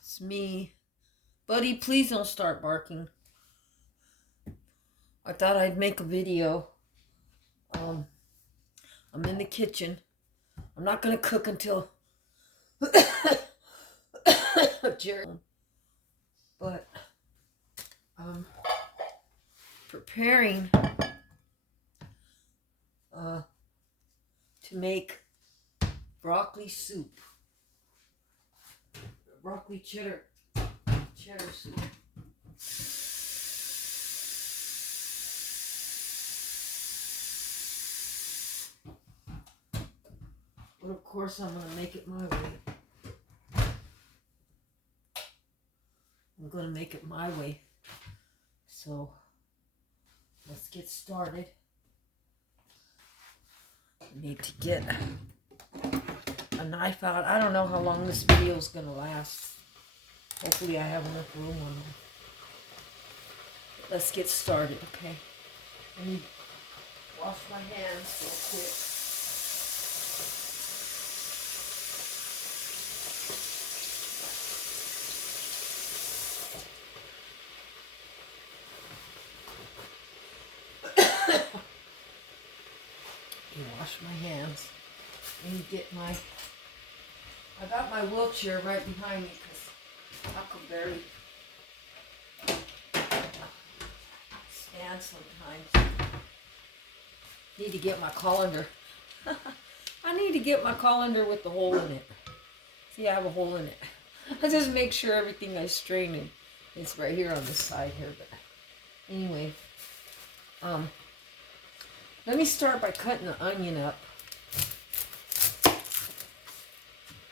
It's me. Buddy, please don't start barking. I thought I'd make a video. I'm in the kitchen. I'm not gonna cook until Jerry. But I'm preparing to make broccoli soup. Broccoli cheddar soup. But of course I'm gonna make it my way. I'm gonna make it my way. So let's get started. I need to get a knife out. I don't know how long this video is gonna last. Hopefully I have enough room on there. Let's get started, okay? I need to wash my hands real quick. Wash my hands. And get I got my wheelchair right behind me because I can barely stand sometimes. Need to get my colander. I need to get my colander with the hole in it. See, I have a hole in it. I just make sure everything I strain it. It's right here on this side here. But anyway, let me start by cutting the onion up.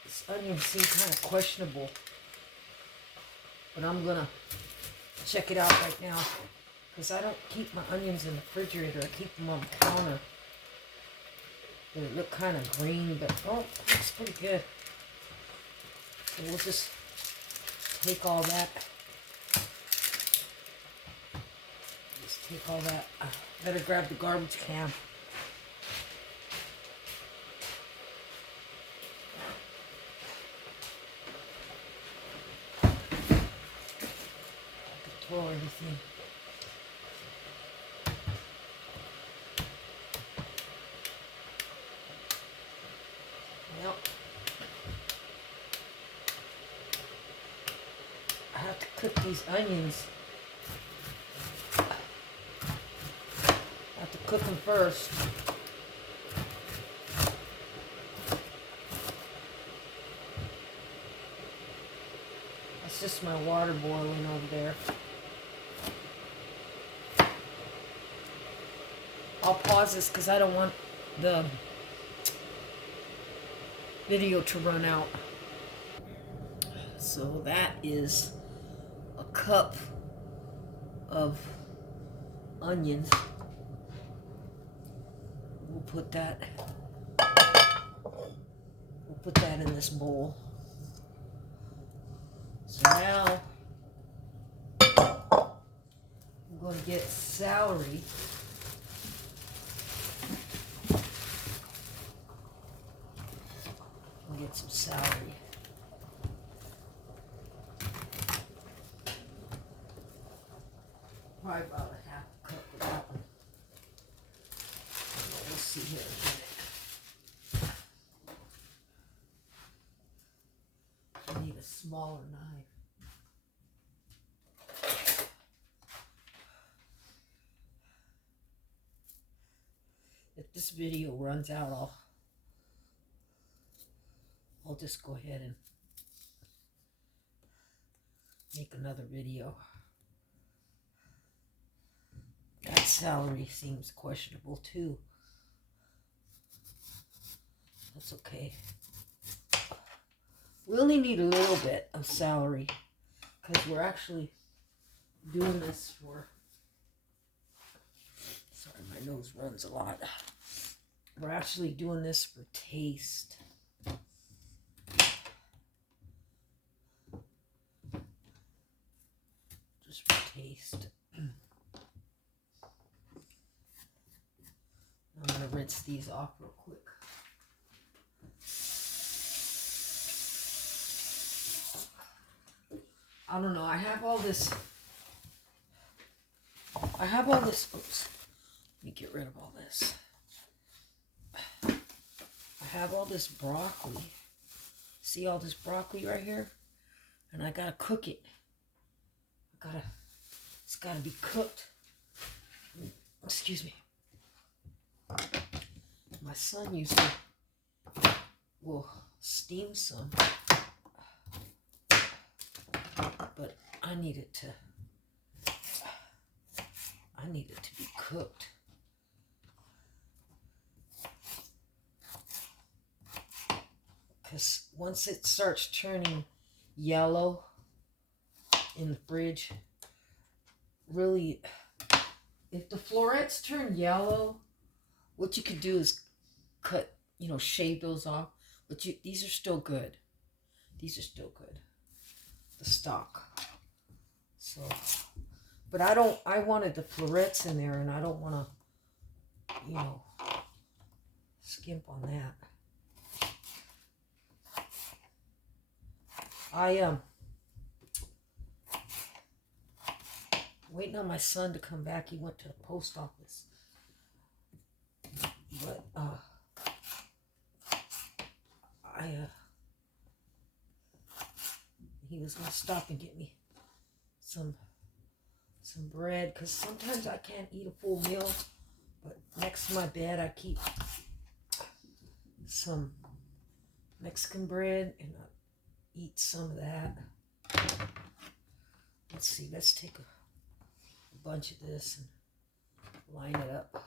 This onion seems kind of questionable, but I'm gonna check it out right now because I don't keep my onions in the refrigerator. I keep them on the counter. They look kind of green, but oh, it looks pretty good. So we'll just take all that. Take all that. Better grab the garbage can. I could throw everything. Well, I have to cook these onions. Cook them first. That's just my water boiling over there. I'll pause this because I don't want the video to run out. So that is a cup of onions. We'll put that in this bowl. So now I'm going to get celery. I'll get some celery. Probably about a half a cup of that one. We'll see here in a minute. I need a smaller knife. If this video runs out, I'll just go ahead and make another video. That celery seems questionable too. That's okay. We only need a little bit of celery because we're actually doing this for... Sorry, my nose runs a lot. We're actually doing this for taste. Just for taste. I'm going to rinse these off real quick. I don't know. I have all this. Oops. Let me get rid of all this. I have all this broccoli. See all this broccoli right here? And I gotta cook it. It's gotta be cooked. Excuse me. My son usually will steam some. But I need it to be cooked. Because once it starts turning yellow in the fridge, really, if the florets turn yellow, what you could do is cut, shave those off. But these are still good. These are still good. The stock. So, but I wanted the florets in there, and I don't want to, skimp on that. Waiting on my son to come back. He went to the post office. But he was gonna stop and get me some bread, because sometimes I can't eat a full meal. But next to my bed I keep some Mexican bread, and I eat some of that. Let's see, let's take a bunch of this and line it up,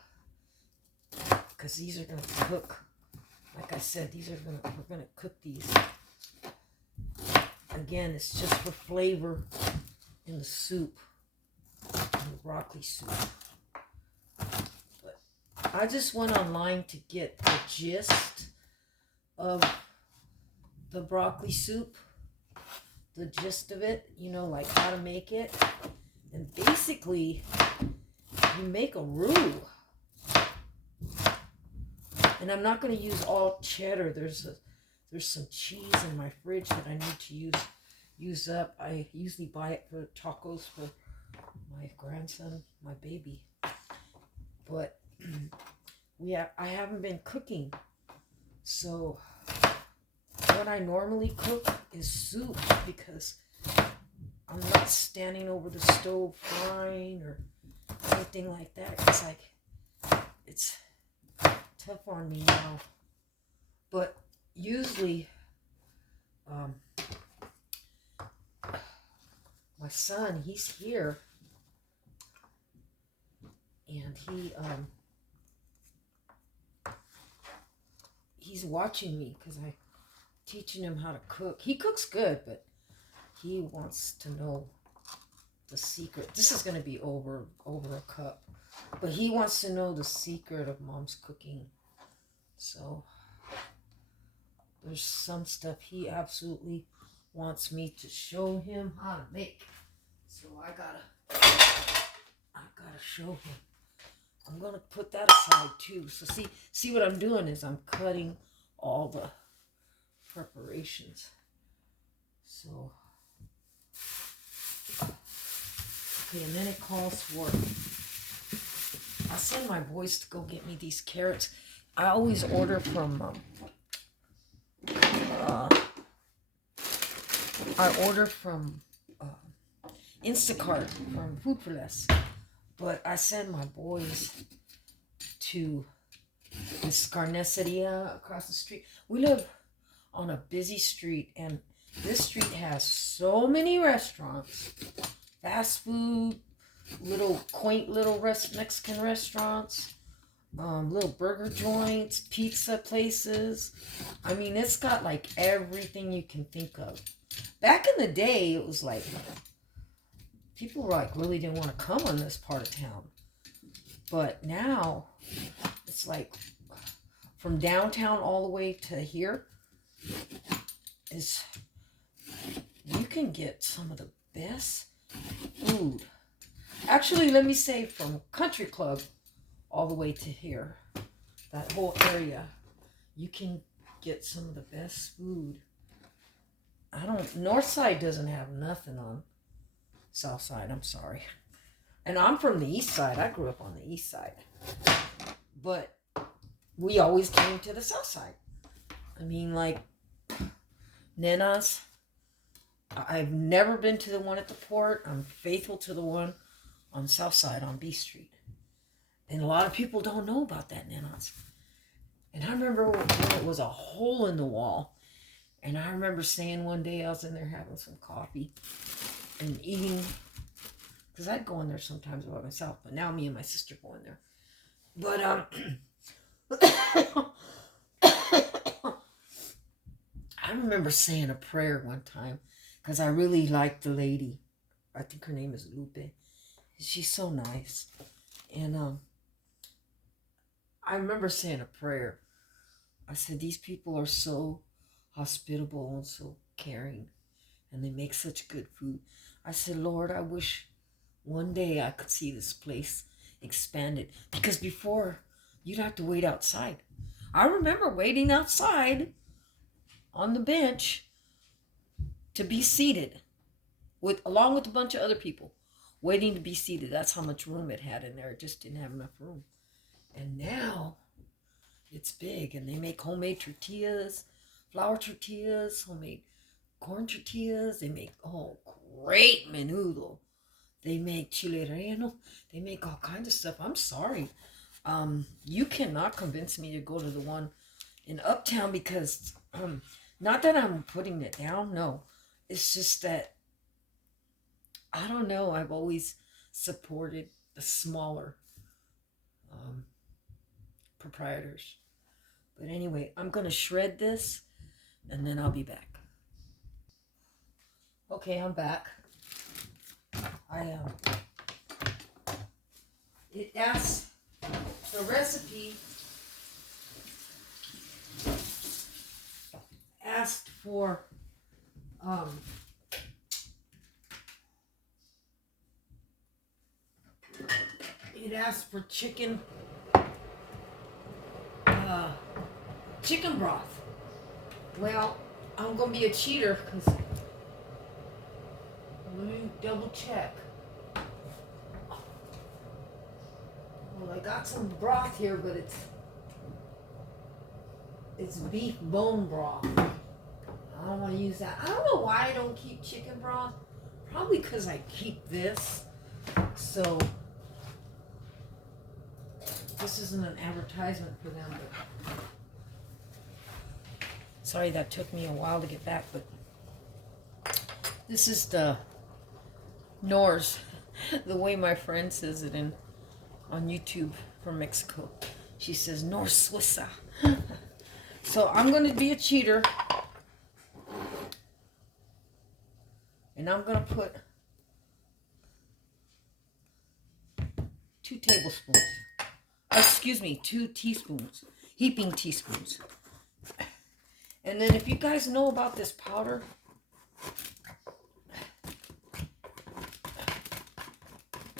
because these are going to cook. Like I said, we're going to cook these. Again, it's just for flavor in the soup, in the broccoli soup. But I just went online to get the gist of the broccoli soup, the gist of it, like how to make it. And basically, you make a roux. And I'm not going to use all cheddar. There's some cheese in my fridge that I need to use up. I usually buy it for tacos for my grandson, my baby. But I haven't been cooking. So what I normally cook is soup, because I'm not standing over the stove frying or anything like that. It's tough on me now. But usually, my son, he's here, and he's watching me, because I'm teaching him how to cook. He cooks good, but he wants to know the secret. This is going to be over a cup. But he wants to know the secret of Mom's cooking. So there's some stuff he absolutely wants me to show him how to make. So I gotta show him. I'm going to put that aside too. So see what I'm doing is I'm cutting all the preparations. So okay, and then it calls for, I send my boys to go get me these carrots. I always order from, Instacart, from Food for Less. But I send my boys to this carniceria across the street. We live on a busy street, and this street has so many restaurants, fast food, quaint little Mexican restaurants, little burger joints, pizza places. I mean, it's got like everything you can think of. Back in the day, it was like people really didn't want to come on this part of town. But now it's like from downtown all the way to here, you can get some of the best food. Actually, let me say from Country Club all the way to here, that whole area, you can get some of the best food. Northside doesn't have nothing on South side, I'm sorry. And I'm from the east side. I grew up on the east side. But we always came to the south side. I mean, like, Nena's. I've never been to the one at the port. I'm faithful to the one on the south side on B Street. And a lot of people don't know about that Nena's. And I remember when it was a hole in the wall. And I remember saying one day I was in there having some coffee and eating. Because I'd go in there sometimes by myself. But now me and my sister go in there. But, I remember saying a prayer one time. Because I really liked the lady. I think her name is Lupe. She's so nice. And, I remember saying a prayer. I said, these people are so hospitable and so caring. And they make such good food. I said, Lord, I wish one day I could see this place expanded. Because before, you'd have to wait outside. I remember waiting outside on the bench to be seated. Along with a bunch of other people. Waiting to be seated. That's how much room it had in there. It just didn't have enough room. And now, it's big. And they make homemade tortillas. Flour tortillas. Homemade corn tortillas. They make, great menudo. They make chile relleno. They make all kinds of stuff. I'm sorry. You cannot convince me to go to the one in Uptown because, not that I'm putting it down. No. It's just that, I don't know. I've always supported the smaller proprietors. But anyway, I'm going to shred this and then I'll be back. Okay, I'm back. It asks, the recipe asked for, it asked for chicken broth. Well, I'm going to be a cheater because let me double check. Well, I got some broth here, but it's beef bone broth. I don't want to use that. I don't know why I don't keep chicken broth. Probably because I keep this. So this isn't an advertisement for them. But sorry that took me a while to get back, but this is the Nors, the way my friend says it on YouTube from Mexico. She says Nor Suiza. So I'm going to be a cheater. And I'm going to put 2 tablespoons. Excuse me, 2 teaspoons. Heaping teaspoons. And then if you guys know about this powder,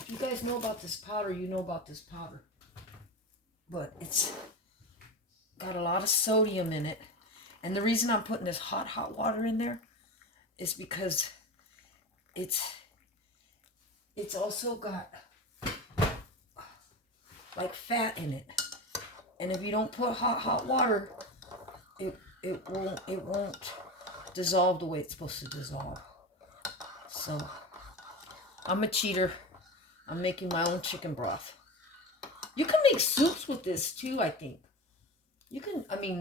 you guys know about this powder, you know about this powder. But it's got a lot of sodium in it. And the reason I'm putting this hot water in there is because it's also got like fat in it. And if you don't put hot water, it won't dissolve the way it's supposed to dissolve. So I'm a cheater. I'm making my own chicken broth. You can make soups with this too, I think. You can, you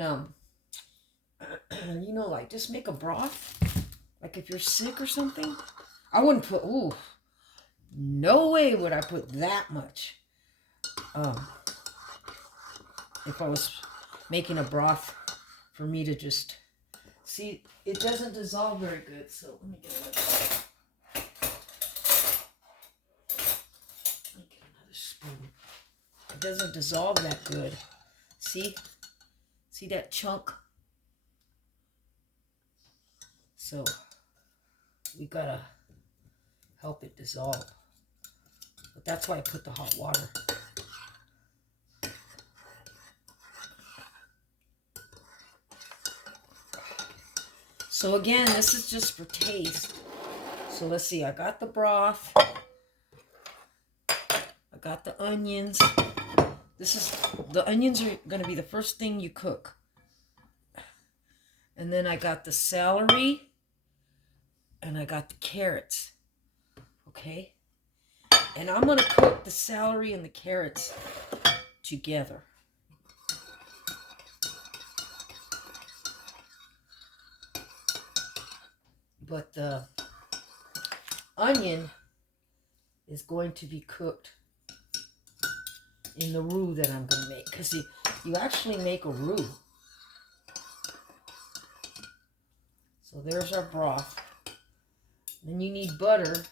know, like just make a broth. Like if you're sick or something. I wouldn't put, no way would I put that much. If I was making a broth for me to just, see, it doesn't dissolve very good. So let me get another spoon. It doesn't dissolve that good. See that chunk? So we gotta help it dissolve. But that's why I put the hot water. So again, this is just for taste. So let's see. I got the broth. I got the onions. The onions are going to be the first thing you cook. And then I got the celery. And I got the carrots. Okay? And I'm going to cook the celery and the carrots together. But the onion is going to be cooked in the roux that I'm going to make. Because you actually make a roux. So there's our broth. Then you need butter.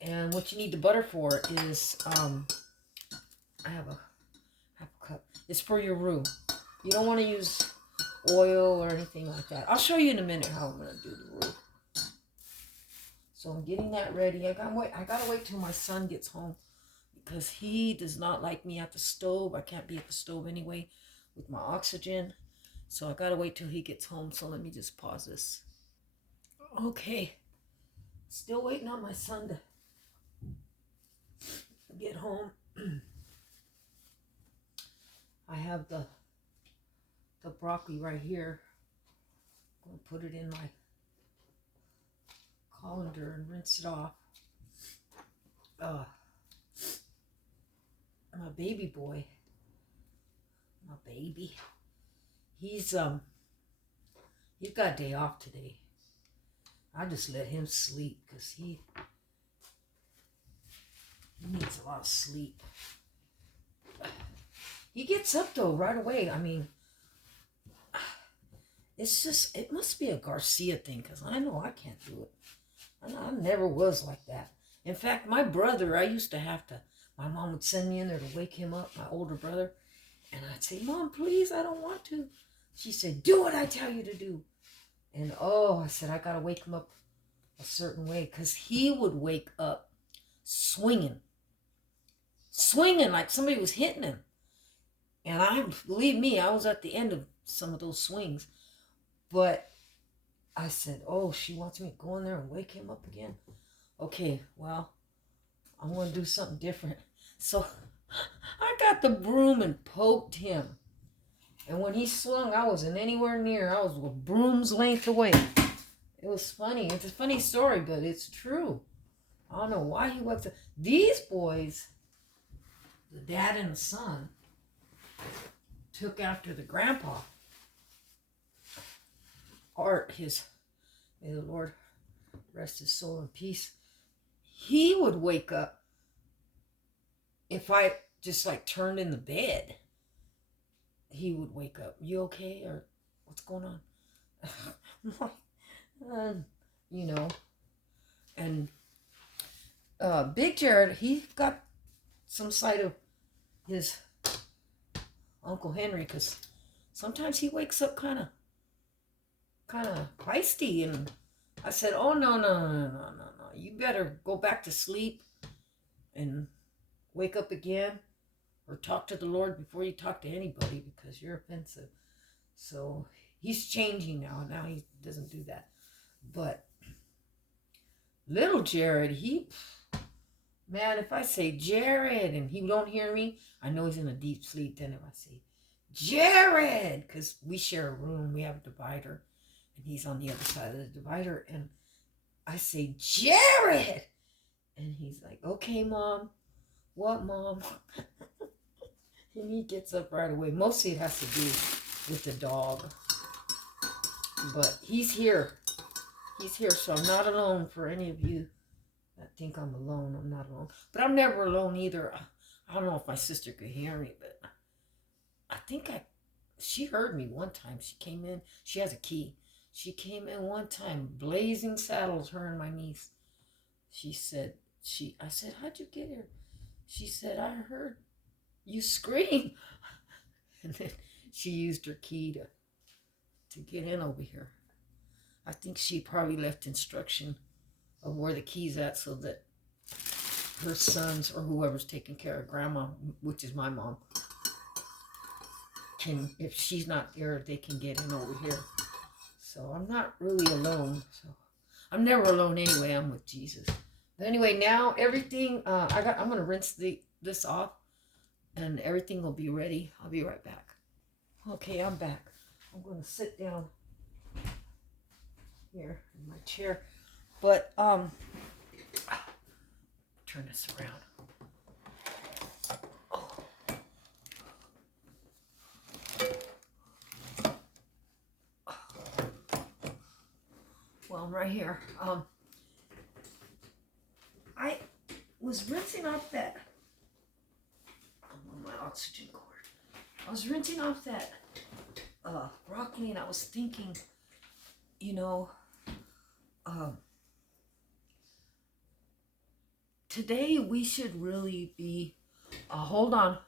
And what you need the butter for is, I have a half a cup. It's for your roux. You don't want to use oil or anything like that. I'll show you in a minute how I'm going to do the roux. So I'm getting that ready. I gotta wait till my son gets home because he does not like me at the stove. I can't be at the stove anyway with my oxygen. So I gotta wait till he gets home. So let me just pause this. Okay. Still waiting on my son to get home. I have the broccoli right here. I'm going to put it in my colander and rinse it off. My baby boy, he's got a day off today. I just let him sleep because he needs a lot of sleep. He gets up though right away. I mean, it must be a Garcia thing because I know I can't do it. I never was like that. In fact, my brother, my mom would send me in there to wake him up, my older brother. And I'd say, Mom, please, I don't want to. She said, do what I tell you to do. And I said, I got to wake him up a certain way because he would wake up swinging like somebody was hitting him. And believe me, I was at the end of some of those swings. But I said, she wants me to go in there and wake him up again. Okay, well, I'm going to do something different. So I got the broom and poked him. And when he swung, I wasn't anywhere near. I was a broom's length away. It was funny. It's a funny story, but it's true. I don't know why he wakes up. These boys, the dad and the son, took after the grandpa. Art, may the Lord rest his soul in peace. He would wake up if I just like turned in the bed. He would wake up. You okay? Or what's going on? And Big Jared, he got some sight of his Uncle Henry because sometimes he wakes up kind of feisty. And I said, no. You better go back to sleep and wake up again or talk to the Lord before you talk to anybody because you're offensive. So he's changing now. Now he doesn't do that. But little Jared, if I say Jared and he don't hear me, I know he's in a deep sleep. Then if I say Jared, because we share a room, we have a divider, and he's on the other side of the divider, and I say Jared, and he's like, okay, Mom. What, Mom? And he gets up right away. Mostly it has to do with the dog. But he's here. He's here, so I'm not alone. For any of you that think I'm alone, I'm not alone. But I'm never alone either. I don't know if my sister could hear me, but I think she heard me one time. She came in. She has a key. She came in one time, blazing saddles, her and my niece. I said, how'd you get here? She said, I heard you scream. And then she used her key to get in over here. I think she probably left instruction of where the key's at so that her sons or whoever's taking care of Grandma, which is my mom, if she's not there, they can get in over here. So I'm not really alone. So I'm never alone anyway. I'm with Jesus. But anyway, now everything I'm gonna rinse this off, and everything will be ready. I'll be right back. Okay, I'm back. I'm gonna sit down here in my chair, but turn this around. Well, I'm right here. I was rinsing off that. I'm on my oxygen cord. I was rinsing off that broccoli, and I was thinking, you know, today we should really be. Hold on.